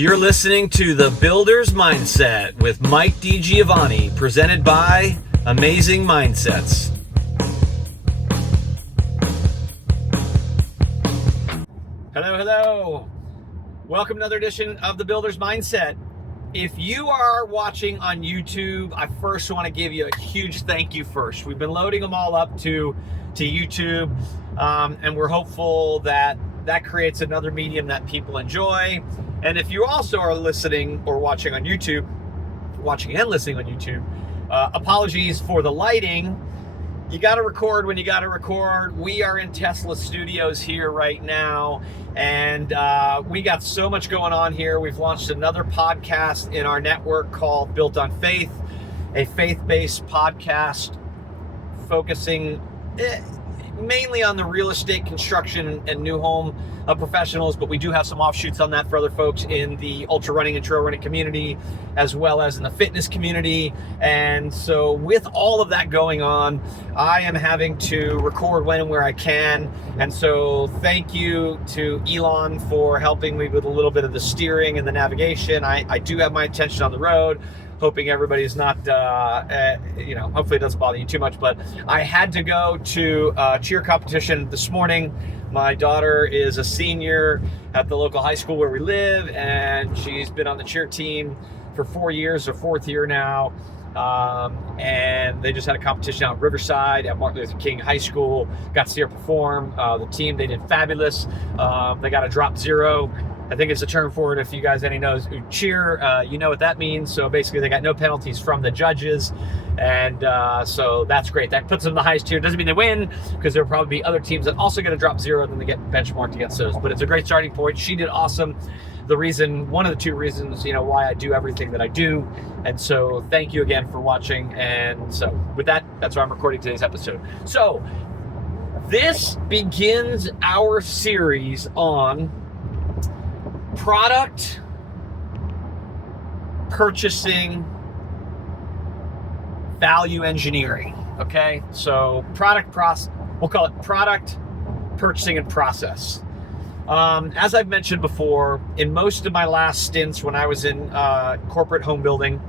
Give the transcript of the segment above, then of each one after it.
You're listening to The Builder's Mindset with Mike DiGiovanni, presented by Amazing Mindsets. Hello. Welcome to another edition of The Builder's Mindset. If you are watching on YouTube, I first want to give you a huge thank you first. We've been loading them all up to YouTube, and we're hopeful that creates another medium that people enjoy. And if you also are listening or watching on YouTube, watching and listening on YouTube, apologies for the lighting. You got to record when you got to record. We are in Tesla Studios here right now, and we got so much going on here. We've launched another podcast in our network called Built on Faith, a faith-based podcast focusing mainly on the real estate construction and new home professionals, but we do have some offshoots on that for other folks in the ultra running and trail running community, as well as in the fitness community. And so with all of that going on, I am having to record when and where I can. And so thank you to Elon for helping me with a little bit of the steering and the navigation. I do have my attention on the road, hoping everybody's not, hopefully it doesn't bother you too much, but I had to go to a cheer competition this morning. My daughter is a senior at the local high school where we live, and she's been on the cheer team for 4 years, or fourth year now. And they just had a competition out in Riverside at Martin Luther King High School. Got to see her perform. The team, they did fabulous. They got a drop zero. I think it's a term for it. If you guys knows cheer, you know what that means. So basically they got no penalties from the judges. And so that's great. That puts them in the highest tier. Doesn't mean they win, because there'll probably be other teams that also get a drop zero, and then they get benchmarked against those. But it's a great starting point. She did awesome. One of the two reasons, why I do everything that I do. And so thank you again for watching. And so with that, that's why I'm recording today's episode. So this begins our series on product purchasing, value engineering. Okay, so we'll call it product purchasing and process. As I've mentioned before, in most of my last stints when I was in corporate home building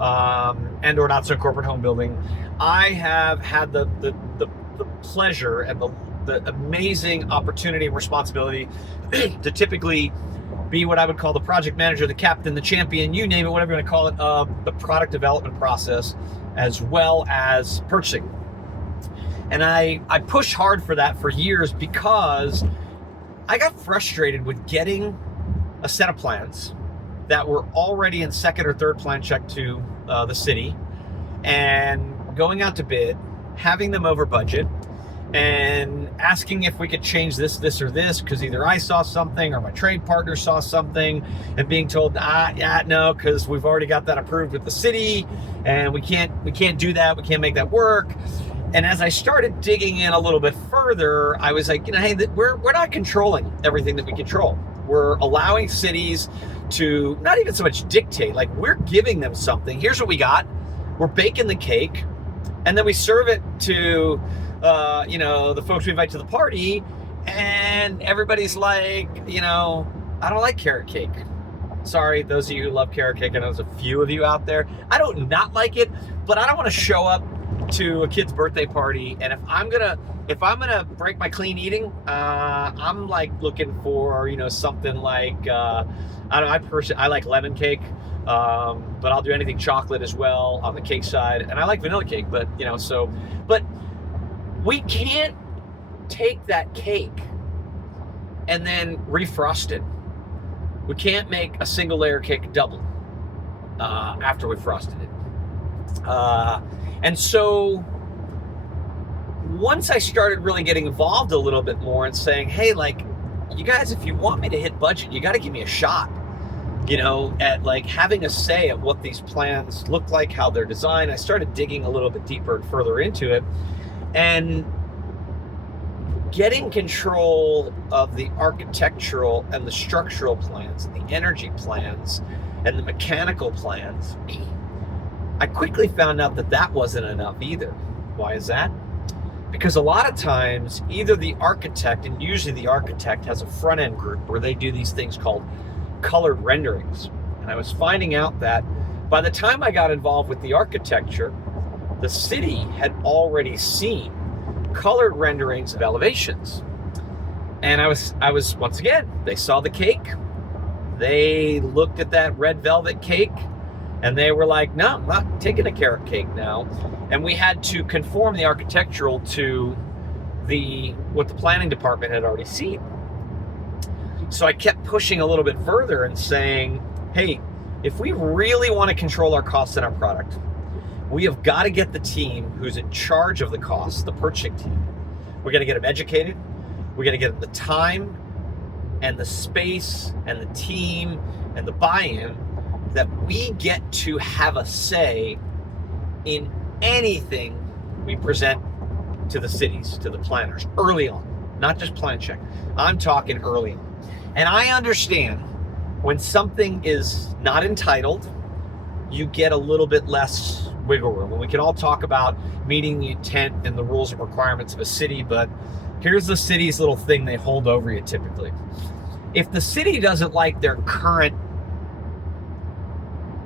and or not so corporate home building, I have had the pleasure and the amazing opportunity and responsibility to typically be what I would call the project manager, the captain, the champion, you name it, whatever you want to call it, of the product development process, as well as purchasing. And I pushed hard for that for years, because I got frustrated with getting a set of plans that were already in second or third plan check to the city, and going out to bid, having them over budget, and asking if we could change this or this, because either I saw something or my trade partner saw something, and being told, no, because we've already got that approved with the city, and we can't do that, we can't make that work. And as I started digging in a little bit further, I was like, hey, we're not controlling everything that we control. We're allowing cities to not even so much dictate, like we're giving them something. Here's what we got. We're baking the cake, and then we serve it to the folks we invite to the party, and everybody's like, I don't like carrot cake. Sorry, those of you who love carrot cake, I know there's a few of you out there. I don't not like it, but I don't want to show up to a kid's birthday party, and if I'm gonna break my clean eating, I'm like looking for something like I like lemon cake, but I'll do anything chocolate as well on the cake side, and I like vanilla cake, but but we can't take that cake and then refrost it. We can't make a single layer cake double after we frosted it. And so once I started really getting involved a little bit more and saying, hey, like, you guys, if you want me to hit budget, you got to give me a shot, at like having a say at what these plans look like, how they're designed. I started digging a little bit deeper and further into it, and getting control of the architectural and the structural plans and the energy plans and the mechanical plans. I quickly found out that wasn't enough either. Why is that? Because a lot of times, either the architect, and usually the architect has a front end group where they do these things called colored renderings. And I was finding out that by the time I got involved with the architecture, the city had already seen colored renderings of elevations. And I was once again, they saw the cake, they looked at that red velvet cake, and they were like, no, I'm not taking a carrot cake now. And we had to conform the architectural to what the planning department had already seen. So I kept pushing a little bit further and saying, hey, if we really want to control our costs in our product, we have got to get the team who's in charge of the costs, the purchasing team. We got to get them educated. We got to get them the time and the space and the team and the buy-in that we get to have a say in anything we present to the cities, to the planners, early on, not just plan check. I'm talking early on. And I understand when something is not entitled, you get a little bit less wiggle room. And we can all talk about meeting the intent and the rules and requirements of a city, but here's the city's little thing they hold over you typically. If the city doesn't like their current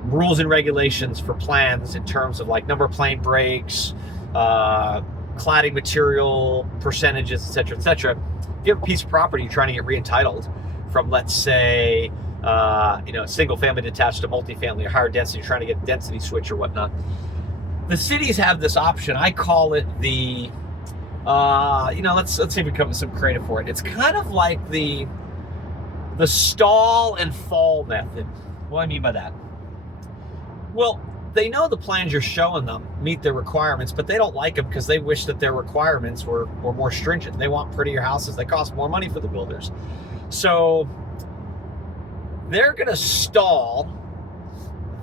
rules and regulations for plans in terms of like number of plane breaks, cladding material, percentages, et cetera, if you have a piece of property you're trying to get re-entitled from, let's say, single family detached to multifamily or higher density, trying to get density switch or whatnot. The cities have this option. I call it the, let's see if we come up with some creative for it. It's kind of like the stall and fall method. What do I mean by that? Well, they know the plans you're showing them meet their requirements, but they don't like them because they wish that their requirements were more stringent. They want prettier houses. They cost more money for the builders. So they're going to stall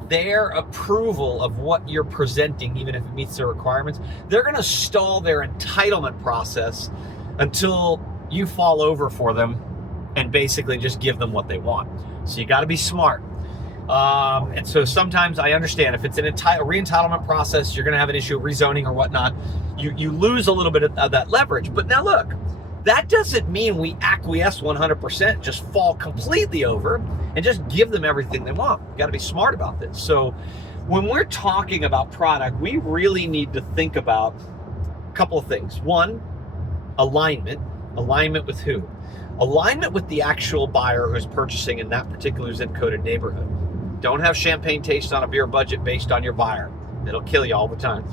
their approval of what you're presenting, even if it meets their requirements. They're going to stall their entitlement process until you fall over for them and basically just give them what they want. So you got to be smart. And so sometimes I understand if it's a re-entitlement process, you're going to have an issue of rezoning or whatnot. You lose a little bit of that leverage. But now look, that doesn't mean we acquiesce 100%, just fall completely over and just give them everything they want. You got to be smart about this. So when we're talking about product, we really need to think about a couple of things. One, alignment. Alignment with who? Alignment with the actual buyer who's purchasing in that particular zip code and neighborhood. Don't have champagne taste on a beer budget based on your buyer. It'll kill you all the time.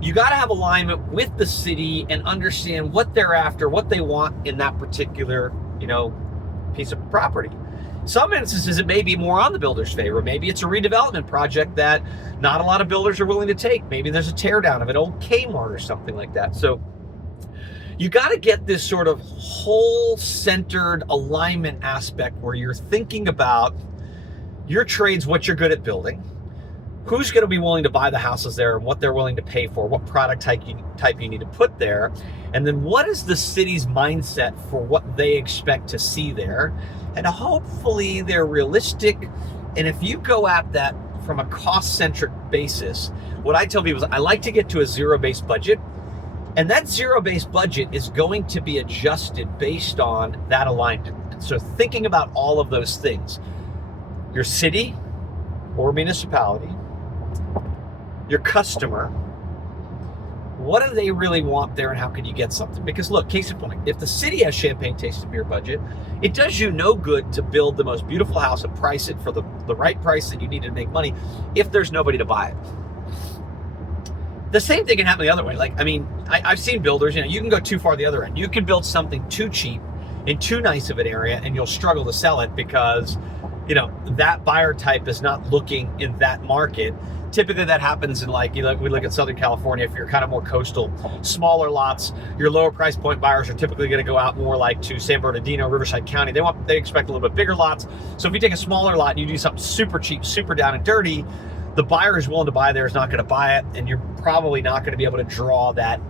You got to have alignment with the city and understand what they're after, what they want in that particular, piece of property. Some instances, it may be more on the builder's favor. Maybe it's a redevelopment project that not a lot of builders are willing to take. Maybe there's a tear down of an old Kmart or something like that. So you got to get this sort of whole centered alignment aspect where you're thinking about your trades, what you're good at building, who's going to be willing to buy the houses there and what they're willing to pay for, what product type you need to put there, and then what is the city's mindset for what they expect to see there, and hopefully they're realistic. And if you go at that from a cost-centric basis, what I tell people is I like to get to a zero-based budget, and that zero-based budget is going to be adjusted based on that alignment. And so thinking about all of those things, your city or municipality, your customer, what do they really want there and how can you get something? Because look, case in point, if the city has champagne tasted beer budget, it does you no good to build the most beautiful house and price it for the right price that you need to make money if there's nobody to buy it. The same thing can happen the other way. I've seen builders, you can go too far the other end. You can build something too cheap in too nice of an area and you'll struggle to sell it because that buyer type is not looking in that market. Typically that happens in we look at Southern California. If you're kind of more coastal, smaller lots, your lower price point buyers are typically going to go out more like to San Bernardino, Riverside County. They expect a little bit bigger lots. So if you take a smaller lot and you do something super cheap, super down and dirty, the buyer who's willing to buy there is not going to buy it, and you're probably not going to be able to draw that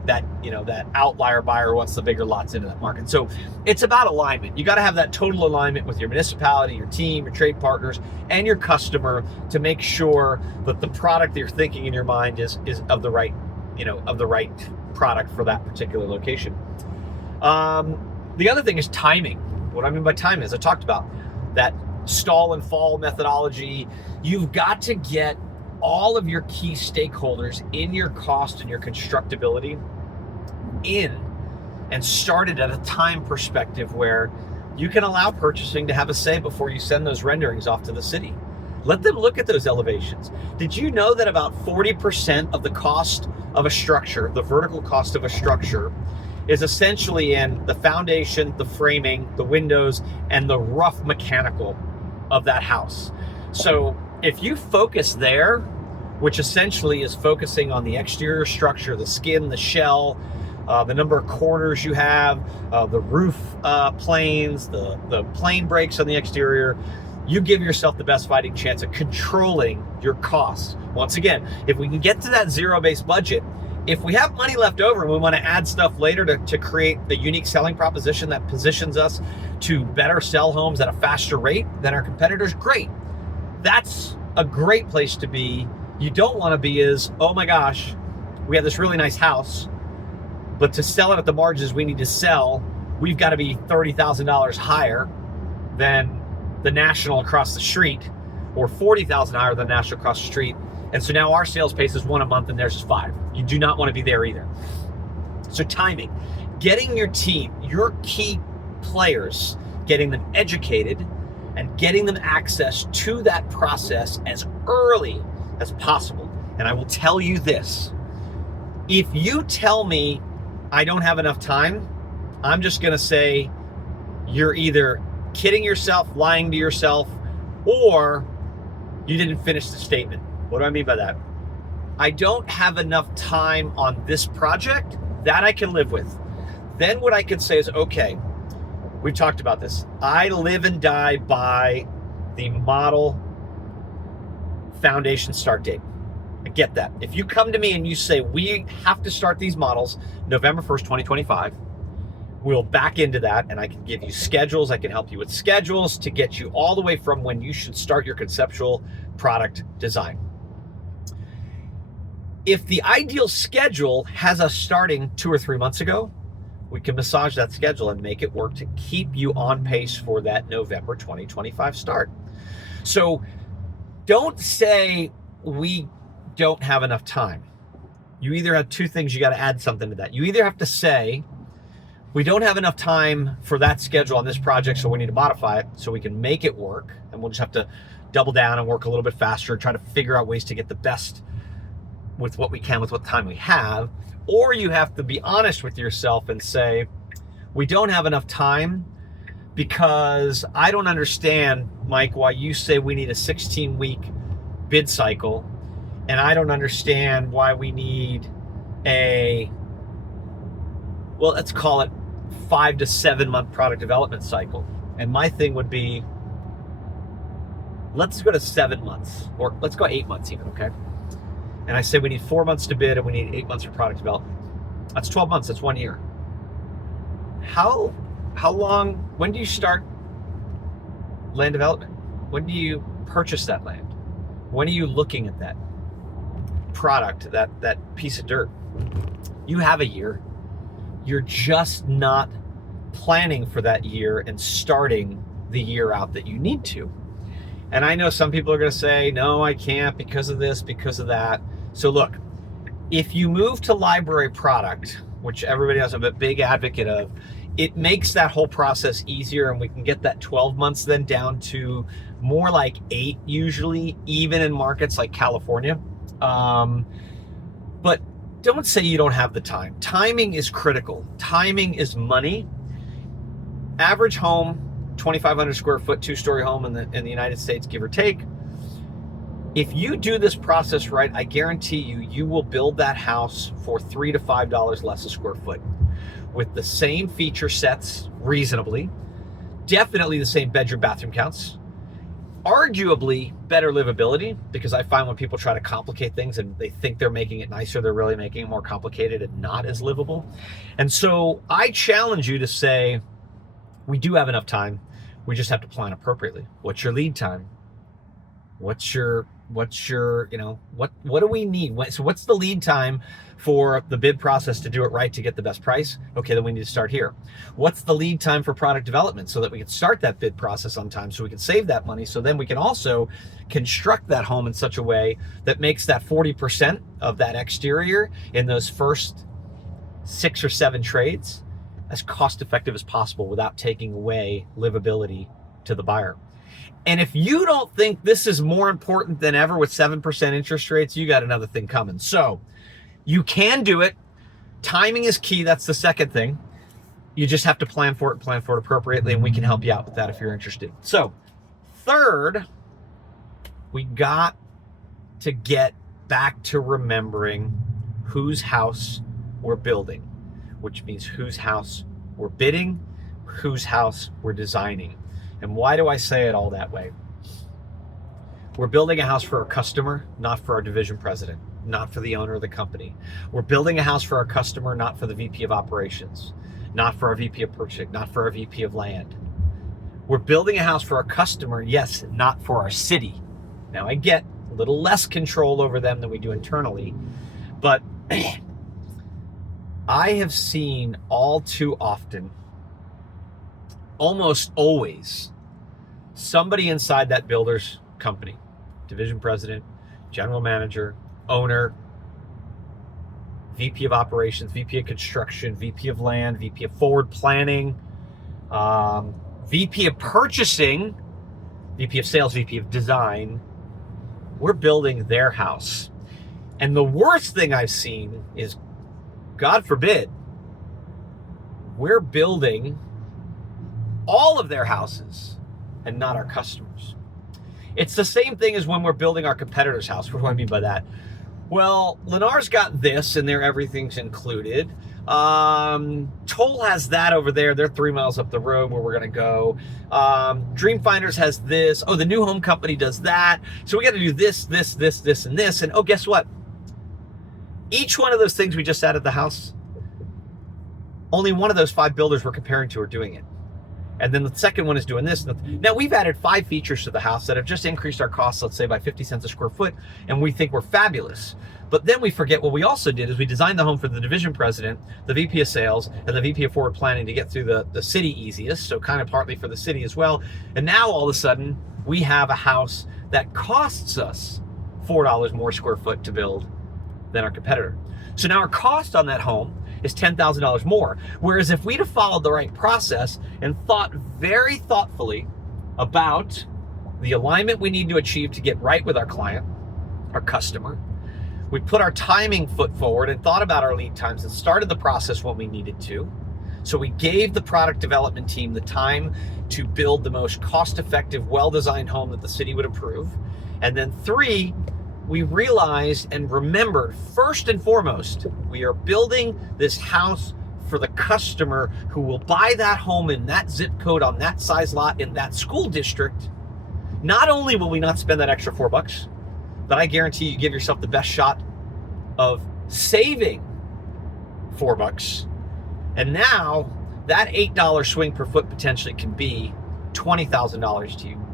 outlier buyer who wants the bigger lots into that market. So it's about alignment. You got to have that total alignment with your municipality, your team, your trade partners, and your customer to make sure that the product that you're thinking in your mind is of the right, of the right product for that particular location. The other thing is timing. What I mean by timing is I talked about that stall and fall methodology. You've got to get all of your key stakeholders in your cost and your constructability in and started at a time perspective where you can allow purchasing to have a say before you send those renderings off to the city. Let them look at those elevations. Did you know that about 40% of the cost of a structure, the vertical cost of a structure, is essentially in the foundation, the framing, the windows, and the rough mechanical of that house? So if you focus there, which essentially is focusing on the exterior structure, the skin, the shell, the number of corners you have, the roof planes, the plane breaks on the exterior, you give yourself the best fighting chance of controlling your costs. Once again, if we can get to that zero-based budget, if we have money left over and we want to add stuff later to create a unique selling proposition that positions us to better sell homes at a faster rate than our competitors, great. That's a great place to be. You don't want to be is, oh my gosh, we have this really nice house, but to sell it at the margins we need to sell, we've got to be $30,000 higher than the national across the street, or $40,000 higher than the national across the street. And so now our sales pace is 1 a month and theirs is 5. You do not want to be there either. So timing, getting your team, your key players, getting them educated and getting them access to that process as early as possible. And I will tell you this, if you tell me I don't have enough time, I'm just going to say you're either kidding yourself, lying to yourself, or you didn't finish the statement. What do I mean by that? I don't have enough time on this project. That I can live with. Then what I can say is, okay, we've talked about this. I live and die by the model foundation start date. I get that. If you come to me and you say, we have to start these models November 1st, 2025, we'll back into that and I can give you schedules. I can help you with schedules to get you all the way from when you should start your conceptual product design. If the ideal schedule has us starting 2 or 3 months ago, we can massage that schedule and make it work to keep you on pace for that November 2025 start. So don't say we don't have enough time. You either have two things, you got to add something to that. You either have to say, we don't have enough time for that schedule on this project, so we need to modify it so we can make it work. And we'll just have to double down and work a little bit faster, try to figure out ways to get the best with what we can, with what time we have. Or you have to be honest with yourself and say, we don't have enough time because I don't understand, Mike, why you say we need a 16-week bid cycle, and I don't understand why we need a, well, let's call it 5 to 7 month product development cycle. And my thing would be, let's go to 7 months, or let's go 8 months even, okay? And I say we need 4 months to bid and we need 8 months for product development. That's 12 months, that's 1 year. How long, when do you start land development? When do you purchase that land? When are you looking at that product, that piece of dirt? You have a year. You're just not planning for that year and starting the year out that you need to. And I know some people are going to say, no, I can't because of this, because of that. So look, if you move to library product, which everybody else I'm a big advocate of, it makes that whole process easier, and we can get that 12 months then down to more like 8 usually, even in markets like California. But don't say you don't have the time. Timing is critical. Timing is money. Average home, 2,500 square foot, 2-story home in the United States, give or take. If you do this process right, I guarantee you will build that house for $3 to $5 less a square foot with the same feature sets reasonably, definitely the same bedroom, bathroom counts, arguably better livability, because I find when people try to complicate things and they think they're making it nicer, they're really making it more complicated and not as livable. And so I challenge you to say, we do have enough time. We just have to plan appropriately. What's your lead time? What's your What's your, what do we need? So what's the lead time for the bid process to do it right to get the best price? Okay, then we need to start here. What's the lead time for product development so that we can start that bid process on time, so we can save that money, so then we can also construct that home in such a way that makes that 40% of that exterior in those first 6 or 7 trades as cost effective as possible without taking away livability to the buyer. And if you don't think this is more important than ever with 7% interest rates, you got another thing coming. So you can do it. Timing is key. That's the second thing. You just have to plan for it appropriately, and we can help you out with that if you're interested. So third, we got to get back to remembering whose house we're building, which means whose house we're bidding, whose house we're designing. And why do I say it all that way? We're building a house for our customer, not for our division president, not for the owner of the company. We're building a house for our customer, not for the VP of operations, not for our VP of purchasing, not for our VP of land. We're building a house for our customer, yes, not for our city. Now, I get a little less control over them than we do internally, but I have seen all too often, almost always, somebody inside that builder's company, division president, general manager, owner, VP of operations, VP of construction, VP of land, VP of forward planning, VP of purchasing, VP of sales, VP of design. We're building their house. And the worst thing I've seen is, God forbid, we're building all of their houses and not our customers. It's the same thing as when we're building our competitor's house. What do I mean by that? Well, Lennar's got this and there everything's included. Toll has that over there. They're 3 miles up the road where we're going to go. Dreamfinders has this. Oh, the new home company does that. So we got to do this, this, this, this, and this. And oh, guess what? Each one of those things we just added the house, only one of those 5 builders we're comparing to are doing it. And then the second one is doing this. Now, we've added 5 features to the house that have just increased our costs, let's say, by 50 cents a square foot, and we think we're fabulous. But then we forget what we also did is we designed the home for the division president, the VP of sales, and the VP of forward planning to get through the city easiest, so kind of partly for the city as well. And now, all of a sudden, we have a house that costs us $4 more square foot to build than our competitor. So now our cost on that home is $10,000 more. Whereas if we'd have followed the right process and thought very thoughtfully about the alignment we need to achieve to get right with our client, our customer, we put our timing foot forward and thought about our lead times and started the process when we needed to. So we gave the product development team the time to build the most cost-effective, well-designed home that the city would approve. And then 3, we realized and remembered, first and foremost, we are building this house for the customer who will buy that home in that zip code on that size lot in that school district. Not only will we not spend that extra $4, but I guarantee you give yourself the best shot of saving $4. And now that $8 swing per foot potentially can be $20,000 to you.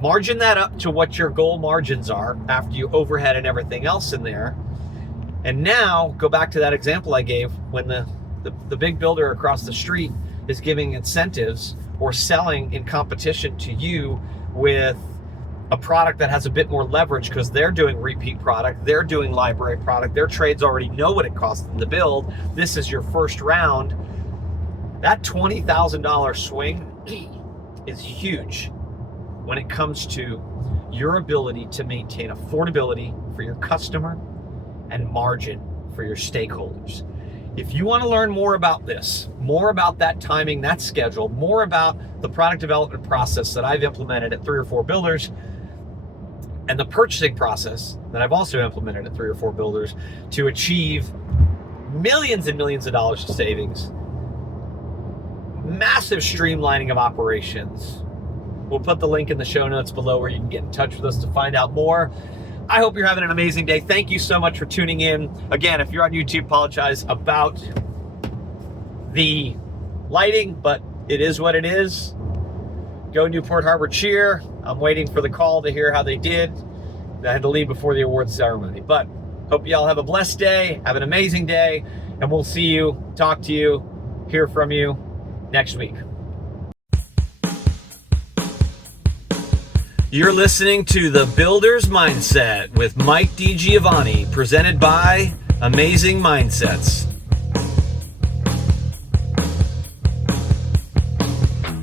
Margin that up to what your goal margins are after you overhead and everything else in there. And now go back to that example I gave when the big builder across the street is giving incentives or selling in competition to you with a product that has a bit more leverage because they're doing repeat product, they're doing library product, their trades already know what it costs them to build. This is your first round. That $20,000 swing is huge when it comes to your ability to maintain affordability for your customer and margin for your stakeholders. If you want to learn more about this, more about that timing, that schedule, more about the product development process that I've implemented at 3 or 4 builders, and the purchasing process that I've also implemented at 3 or 4 builders to achieve millions and millions of dollars of savings, massive streamlining of operations. We'll put the link in the show notes below where you can get in touch with us to find out more. I hope you're having an amazing day. Thank you so much for tuning in. Again, if you're on YouTube, apologize about the lighting, but it is what it is. Go Newport Harbor cheer. I'm waiting for the call to hear how they did. I had to leave before the awards ceremony. But hope y'all have a blessed day, have an amazing day, and we'll see you, talk to you, hear from you next week. You're listening to The Builder's Mindset with Mike DiGiovanni, presented by Amazing Mindsets.